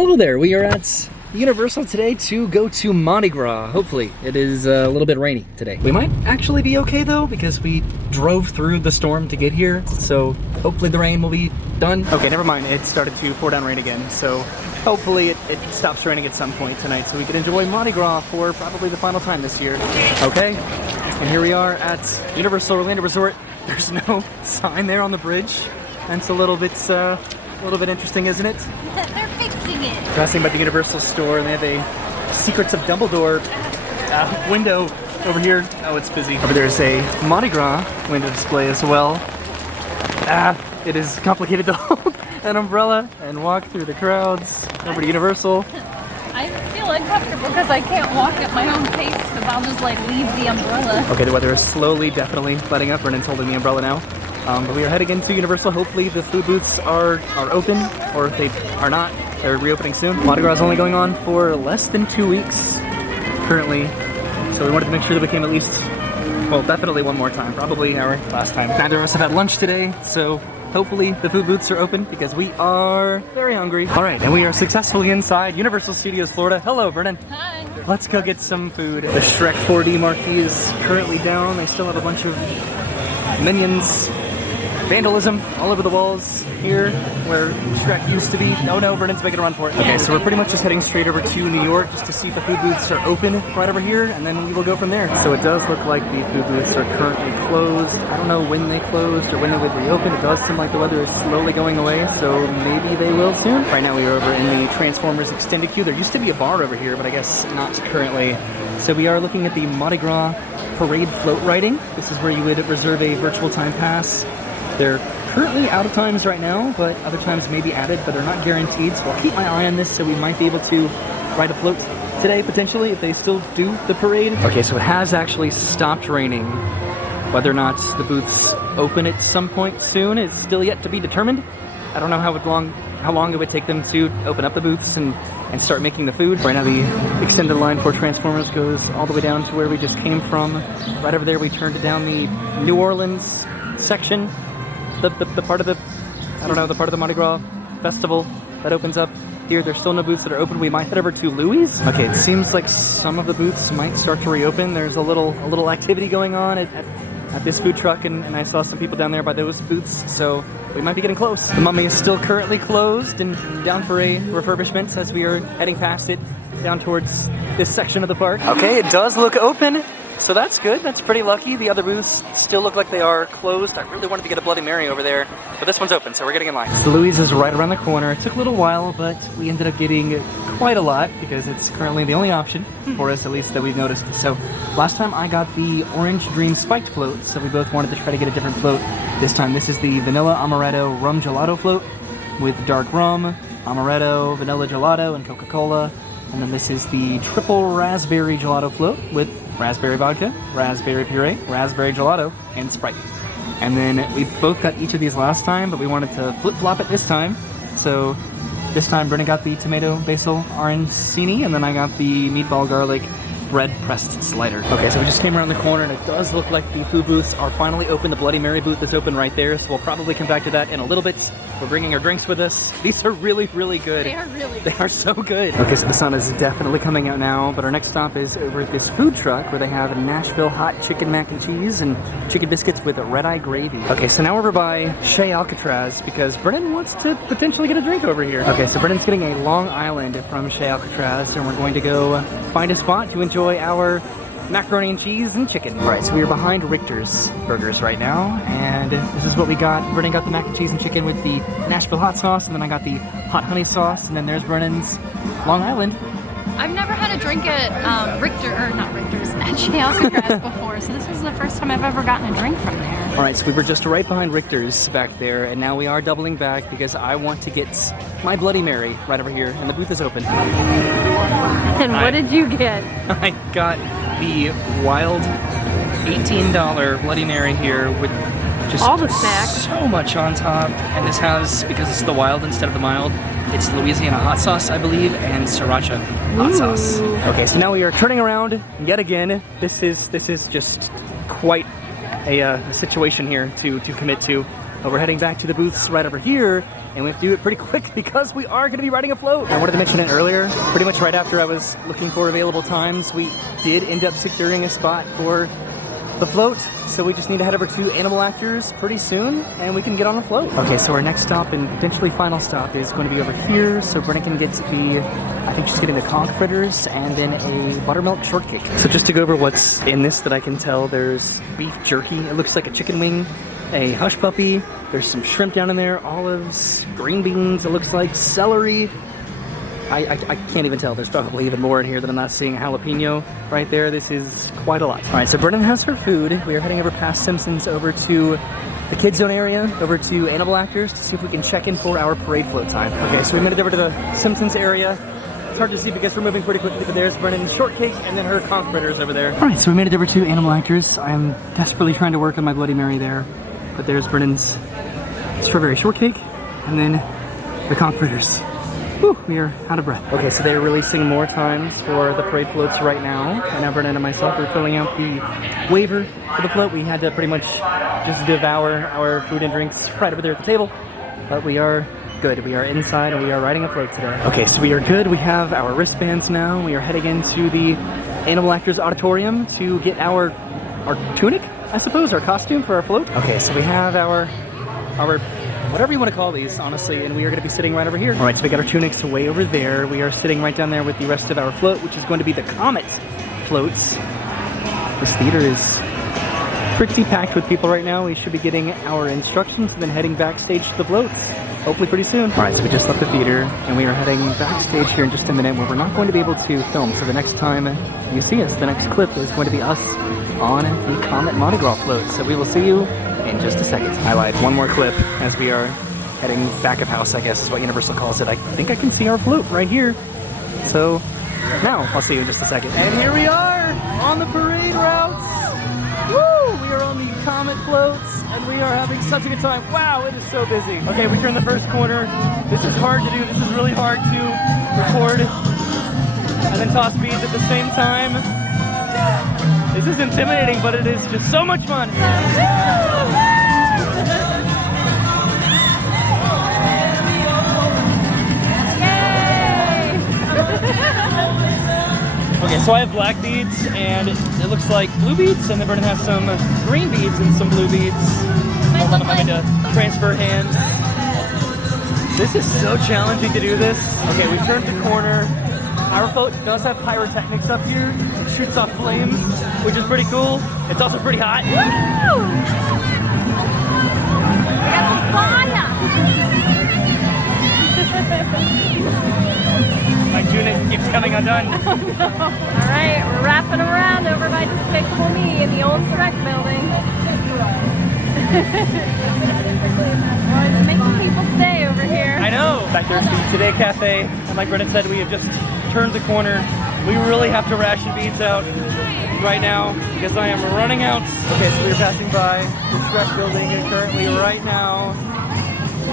Hello there, we are at Universal today to go to Mardi Gras. Hopefully, it is a little bit rainy today. We might actually be okay though, because we drove through the storm to get here, so hopefully the rain will be done. Okay, never mind, it started to pour down rain again, so hopefully it stops raining at some point tonight so we can enjoy Mardi Gras for probably the final time this year. Okay, and here we are at Universal Orlando Resort. There's no sign there on the bridge. That's a little bit interesting, isn't it? They're fixing it. Passing by the Universal store, and they have a Secrets of Dumbledore window over here. Oh, it's busy. Over there's a Mardi Gras window display as well. It is complicated to hold an umbrella and walk through the crowds over to Universal. I feel uncomfortable because I can't walk at my own pace because I'll just like leave the umbrella. Okay, the weather is slowly, definitely letting up. Brennan's holding the umbrella now. But we are heading into Universal. Hopefully the food booths are open, or if they are not, they're reopening soon. Mardi Gras is only going on for less than 2 weeks currently, so we wanted to make sure that we came at least, well, definitely one more time, probably our last time. Neither of us have had lunch today, so hopefully the food booths are open because we are very hungry. All right, and we are successfully inside Universal Studios Florida. Hello, Brennan. Hi. Let's go get some food. The Shrek 4D marquee is currently down. They still have a bunch of Minions vandalism all over the walls here where Shrek used to be. No, Brennan's making a run for it. Okay, so we're pretty much just heading straight over to New York just to see if the food booths are open right over here, and then we will go from there. So it does look like the food booths are currently closed. I don't know when they closed or when they would reopen. It does seem like the weather is slowly going away, so maybe they will soon. Right now we are over in the Transformers extended queue. There used to be a bar over here, but I guess not currently. So we are looking at the Mardi Gras parade float riding. This is where you would reserve a virtual time pass. They're currently out of times right now, but other times may be added, but they're not guaranteed, so I'll keep my eye on this so we might be able to ride a float today, potentially, if they still do the parade. Okay, so it has actually stopped raining. Whether or not the booths open at some point soon is still yet to be determined. I don't know how long it would take them to open up the booths and start making the food. Right now the extended line for Transformers goes all the way down to where we just came from. Right over there we turned down the New Orleans section. The part of the, I don't know, the part of the Mardi Gras festival that opens up here. There's still no booths that are open. We might head over to Louis. Okay, it seems like some of the booths might start to reopen. There's a little activity going on at this food truck, and I saw some people down there by those booths, so we might be getting close. The Mummy is still currently closed and down for a refurbishment as we are heading past it down towards this section of the park. Okay, it does look open. So that's good, that's pretty lucky. The other booths still look like they are closed. I really wanted to get a Bloody Mary over there, but this one's open, so we're getting in line. So Louise is right around the corner. It took a little while, but we ended up getting quite a lot because it's currently the only option for us, at least that we've noticed. So last time I got the Orange Dream Spiked float, so we both wanted to try to get a different float. This time this is the Vanilla Amaretto Rum Gelato float with dark rum, amaretto, vanilla gelato, and Coca-Cola. And then this is the Triple Raspberry Gelato float with raspberry vodka, raspberry puree, raspberry gelato, and Sprite. And then we both got each of these last time, but we wanted to flip-flop it this time. So this time Brennan got the tomato basil arancini, and then I got the meatball garlic bread pressed slider. Okay, so we just came around the corner, and it does look like the food booths are finally open. The Bloody Mary booth is open right there, so we'll probably come back to that in a little bit. We're bringing our drinks with us. These are really, really good. They are really good. They are so good. Okay, so the sun is definitely coming out now, but our next stop is over at this food truck where they have Nashville hot chicken mac and cheese and chicken biscuits with red-eye gravy. Okay, so now we're over by Chez Alcatraz because Brennan wants to potentially get a drink over here. Okay, so Brennan's getting a Long Island from Chez Alcatraz, and we're going to go find a spot to enjoy our macaroni and cheese and chicken. All right, so we are behind Richter's Burgers right now, and this is what we got. Brennan got the mac and cheese and chicken with the Nashville hot sauce, and then I got the hot honey sauce, and then there's Brennan's Long Island. I've never had a drink at at Chez Alcatraz before, so this is the first time I've ever gotten a drink from there. All right, so we were just right behind Richter's back there, and now we are doubling back because I want to get my Bloody Mary right over here, and the booth is open. And what did you get? I got the wild $18 Bloody Mary here with just all the snacks, so much on top, and this has, because it's the wild instead of the mild, it's Louisiana hot sauce, I believe, and sriracha hot sauce. Okay, so now we are turning around yet again. This is just quite a situation here to commit to. But we're heading back to the booths right over here, and we have to do it pretty quick because we are going to be riding a float. I wanted to mention it earlier, pretty much right after I was looking for available times, we did end up securing a spot for the float, so we just need to head over to Animal Actors pretty soon, and we can get on the float. Okay, so our next stop and potentially final stop is going to be over here, so Brenna can get the, I think she's getting the conch fritters and then a buttermilk shortcake. So just to go over what's in this that I can tell, there's beef jerky, it looks like a chicken wing, a hush puppy, there's some shrimp down in there, olives, green beans, it looks like celery. I can't even tell. There's probably even more in here that I'm not seeing. Jalapeno right there. This is quite a lot. All right, so Brennan has her food. We are heading over past Simpsons over to the Kids Zone area, over to Animal Actors to see if we can check in for our parade float time. Okay, so we made it over to the Simpsons area. It's hard to see because we're moving pretty quickly, but there's Brennan's shortcake and then her conch fritters over there. All right, so we made it over to Animal Actors. I am desperately trying to work on my Bloody Mary there, but there's Brennan's strawberry shortcake and then the conch fritters. Whew, we are out of breath. Okay, so they're releasing more times for the parade floats right now. And now Brennan and myself are filling out the waiver for the float. We had to pretty much just devour our food and drinks right over there at the table. But we are good. We are inside and we are riding a float today. Okay, so we are good. We have our wristbands now. We are heading into the Animal Actors Auditorium to get our tunic, I suppose, our costume for our float. Okay, so we have our whatever you want to call these, honestly, and we are going to be sitting right over here. All right, so we got our tunics way over there. We are sitting right down there with the rest of our float, which is going to be the Comet floats. This theater is pretty packed with people right now. We should be getting our instructions and then heading backstage to the floats, hopefully pretty soon. All right, so we just left the theater, and we are heading backstage here in just a minute where we're not going to be able to film. So the next time you see us, the next clip is going to be us on the Comet Mardi Gras float. So we will see you in just a second. I lied. One more clip as we are heading back of house, I guess is what Universal calls it. I think I can see our float right here. So now I'll see you in just a second. And here we are on the parade routes. Woo! We are on the Comet floats and we are having such a good time. Wow, it is so busy. Okay, we turned the first corner. This is hard to do. This is really hard to record and then toss beads at the same time. This is intimidating, but it is just so much fun. Okay, so I have black beads, and it looks like blue beads, and then Brennan has some green beads and some blue beads. Hold on, I'm having to transfer hands. This is so challenging to do this. Okay, we've turned the corner. Our float does have pyrotechnics up here. It shoots off flames, which is pretty cool. It's also pretty hot. Woo! We got some fire! My tunic keeps coming undone. Oh, no. All right, we're wrapping around over by Despicable Me in the old Shrek building. Oh, it's making people stay over here. I know. Back there's the Today Cafe, and like Brennan said, we have just turned the corner. We really have to ration beads out right now because I am running out. Okay, so we're passing by the Shrek building and currently right now.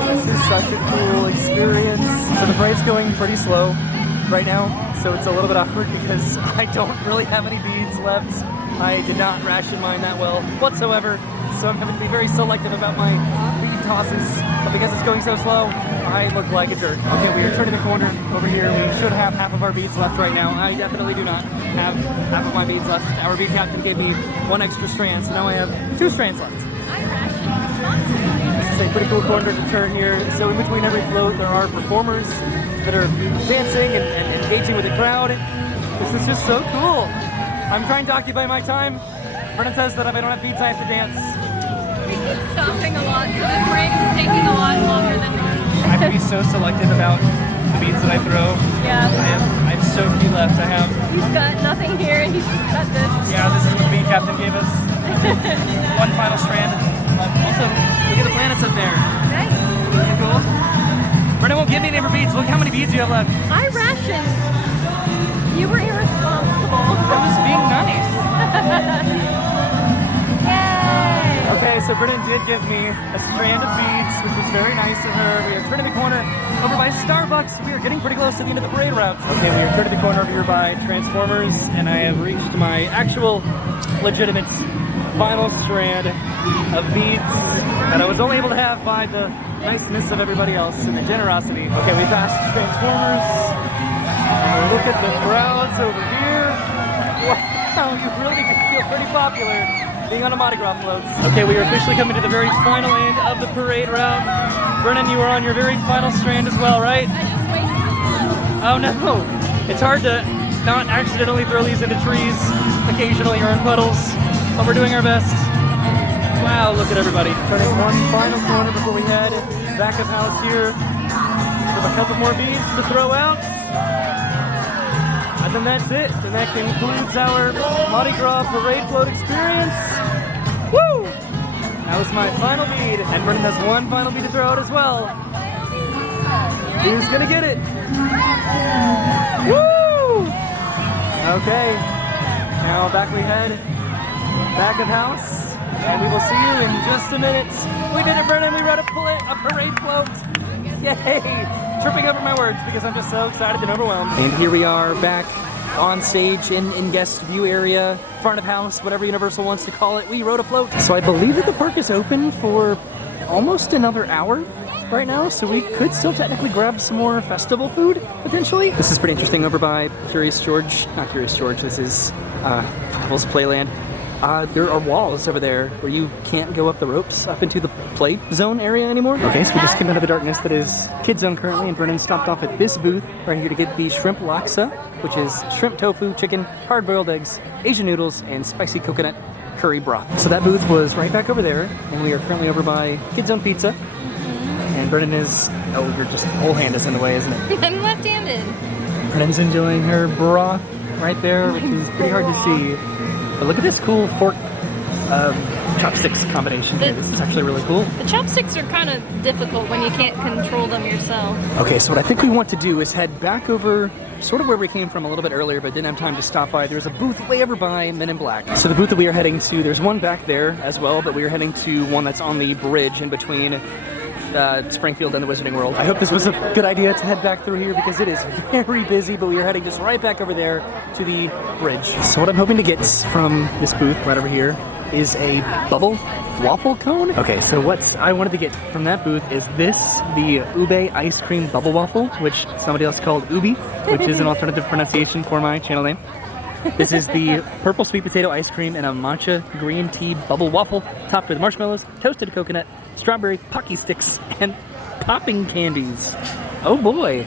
This is such a cool experience. So the parade's going pretty slow right now, so it's a little bit awkward because I don't really have any beads left. I did not ration mine that well whatsoever, so I'm having to be very selective about my bead tosses, but because it's going so slow, I look like a jerk. Okay, we are turning the corner over here. We should have half of our beads left right now. I definitely do not have half of my beads left. Our bead captain gave me one extra strand, so now I have 2 strands left. This is a pretty cool corner to turn here. So in between every float, there are performers that are dancing and engaging with the crowd. This is just so cool. I'm trying to occupy my time. Brennan says that if I don't have beads, I have to dance. We keep stopping a lot, so the parade is taking a lot longer than normal. I have to be so selective about the beads that I throw. Yeah. I have so few left. He's got nothing here, and he's just got this. Yeah, this is what the bead captain gave us. One final strand. Also, look at the planets up there. Nice. Really cool. Brennan won't give me any more beads. Look how many beads you have left. I rationed. You were irresponsible. I was being nice. Yay! Okay, so Brennan did give me a strand of beads, which was very nice of her. We are turning the corner over by Starbucks. We are getting pretty close to the end of the parade route. Okay, we are turning the corner over here by Transformers, and I have reached my actual legitimate final strand. of beads that I was only able to have by the niceness of everybody else and the generosity. Okay, we passed Transformers. And look at the crowds over here. Wow, you really feel pretty popular being on a Mardi Gras float. Okay, we are officially coming to the very final end of the parade route. Brennan, you are on your very final strand as well, right? I just wasted. Oh no! It's hard to not accidentally throw these into trees occasionally or in puddles, but we're doing our best. Wow, look at everybody. Turning one final corner before we head back of house here with a couple more beads to throw out. And then that's it. And that concludes our Mardi Gras parade float experience. Woo! That was my final bead. And Brennan has one final bead to throw out as well. Who's gonna get it? Woo! Okay. Now back we head. Back of house. And we will see you in just a minute. We did it, Brennan. We rode a parade float. Yay! Tripping over my words because I'm just so excited and overwhelmed. And here we are back on stage in guest view area, front of house, whatever Universal wants to call it. We rode a float. So I believe that the park is open for almost another hour right now, so we could still technically grab some more festival food, potentially. This is pretty interesting over by Curious George. Not Curious George, this is Devil's Playland. There are walls over there where you can't go up the ropes up into the play zone area anymore. Okay, so we just came out of the darkness that is Kid Zone currently, and Brennan stopped off at this booth right here to get the shrimp laksa, which is shrimp tofu, chicken, hard-boiled eggs, Asian noodles, and spicy coconut curry broth. So that booth was right back over there, and we are currently over by Kid Zone Pizza. And Brennan is, oh, you're just, whole hand is in the way, isn't it? I'm left-handed. Brennan's enjoying her broth right there, which is pretty hard to see. But look at this cool fork chopsticks combination here. This is actually really cool. The chopsticks are kind of difficult when you can't control them yourself. Okay, so what I think we want to do is head back over sort of where we came from a little bit earlier, but didn't have time to stop by. There's a booth way over by Men in Black. So the booth that we are heading to, there's one back there as well, but we are heading to one that's on the bridge in between Springfield and the Wizarding World. I hope this was a good idea to head back through here because it is very busy, but we are heading just right back over there to the bridge. So what I'm hoping to get from this booth right over here is a bubble waffle cone. Okay, so what I wanted to get from that booth is this, the ube ice cream bubble waffle, which somebody else called ubi, which is an alternative pronunciation for my channel name. This is the purple sweet potato ice cream and a matcha green tea bubble waffle topped with marshmallows, toasted coconut, strawberry Pocky sticks, and popping candies. Oh boy.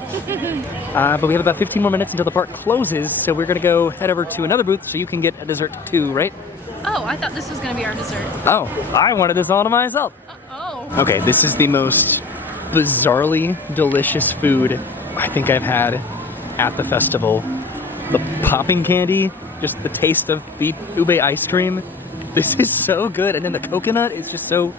But we have about 15 more minutes until the park closes, so we're gonna go head over to another booth so you can get a dessert too, right? Oh, I thought this was going to be our dessert. Oh, I wanted this all to myself. Oh. Okay, this is the most bizarrely delicious food I think I've had at the festival. The popping candy, just the taste of the ube ice cream. This is so good, and then the coconut is just so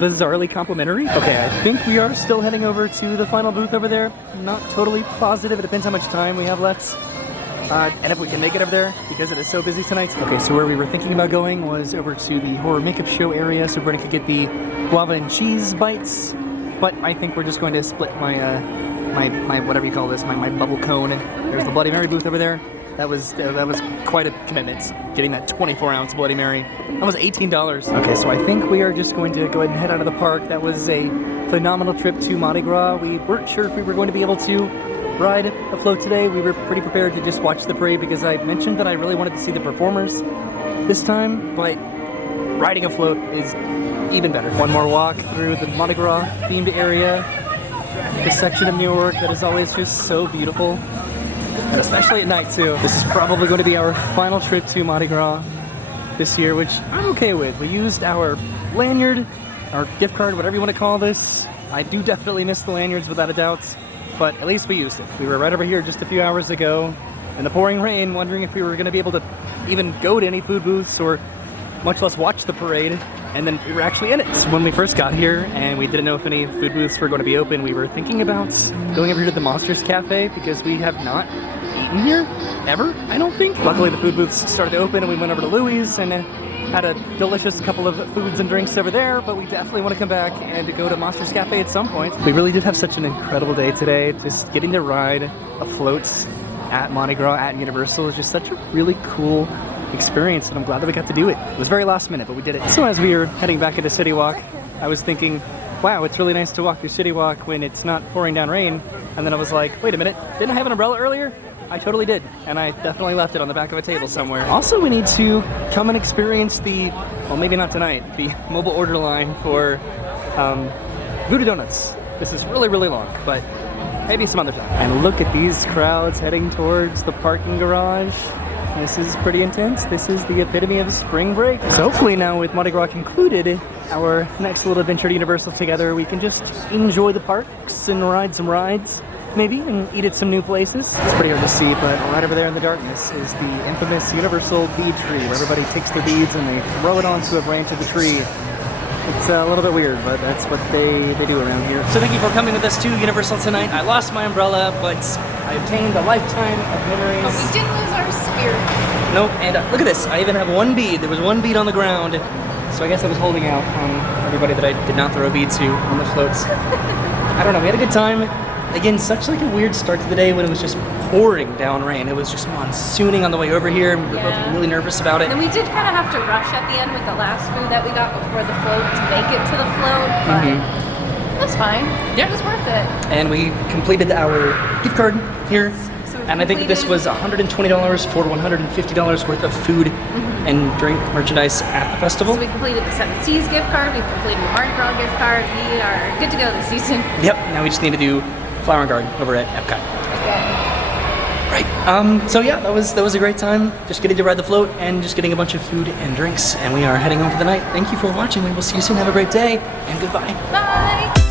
bizarrely complimentary. Okay, I think we are still heading over to the final booth over there. Not totally positive, it depends how much time we have left. And if we can make it over there, because it is so busy tonight. Okay, so where we were thinking about going was over to the horror makeup show area, so Brennan could get the guava and cheese bites. But I think we're just going to split my, my whatever you call this, my bubble cone. There's the Bloody Mary booth over there. That was quite a commitment, getting that 24-ounce Bloody Mary. That was $18. Okay, so I think we are just going to go ahead and head out of the park. That was a phenomenal trip to Mardi Gras. We weren't sure if we were going to be able to ride a float today. We were pretty prepared to just watch the parade because I mentioned that I really wanted to see the performers this time, but riding a float is even better. One more walk through the Mardi Gras themed area, this section of New York that is always just so beautiful, and especially at night too. This is probably going to be our final trip to Mardi Gras this year, which I'm okay with. We used our lanyard, our gift card, whatever you want to call this. I do definitely miss the lanyards without a doubt, but at least we used it. We were right over here just a few hours ago in the pouring rain, wondering if we were going to be able to even go to any food booths or much less watch the parade, and then we were actually in it. So when we first got here and we didn't know if any food booths were going to be open, we were thinking about going over here to the Monsters Cafe because we have not eaten here ever, I don't think. Luckily the food booths started to open and we went over to Louie's and had a delicious couple of foods and drinks over there, but we definitely want to come back and to go to Monsters Cafe at some point. We really did have such an incredible day today. Just getting to ride a float at Mardi Gras at Universal is just such a really cool experience, and I'm glad that we got to do it. It was very last minute, but we did it. So as we were heading back into City Walk, I was thinking, wow, it's really nice to walk through City Walk when it's not pouring down rain. And then I was like, wait a minute, didn't I have an umbrella earlier? I totally did, and I definitely left it on the back of a table somewhere. Also, we need to come and experience the, well, maybe not tonight, the mobile order line for Voodoo Donuts. This is really, really long, but maybe some other time. And look at these crowds heading towards the parking garage. This is pretty intense. This is the epitome of spring break. So hopefully now with Mardi Gras concluded, our next little adventure to Universal together, we can just enjoy the parks and ride some rides, maybe, and eat at some new places. It's pretty hard to see, but right over there in the darkness is the infamous Universal bead tree, where everybody takes their beads and they throw it onto a branch of the tree. It's a little bit weird, but that's what they do around here. So thank you for coming with us to Universal tonight. I lost my umbrella, but I obtained a lifetime of memories. But we didn't lose our spirits. Nope, and look at this. I even have one bead. There was one bead on the ground, so I guess I was holding out on everybody that I did not throw a bead to on the floats. I don't know, we had a good time. Again, such like a weird start to the day when it was just pouring down rain. It was just monsooning on the way over here. We were both really nervous about it. And we did kind of have to rush at the end with the last food that we got before the float to make it to the float, but it was fine. Yeah. It was worth it. And we completed our gift card here. So and I think that this was $120 for $150 worth of food and drink merchandise at the festival. So we completed the Seven Seas gift card, we completed the Mardi Gras gift card, we are good to go this season. Yep, now we just need to do Flower and Garden over at Epcot. Right. So yeah, that was a great time. Just getting to ride the float and just getting a bunch of food and drinks. And we are heading home for the night. Thank you for watching. We will see you soon. Have a great day and goodbye. Bye.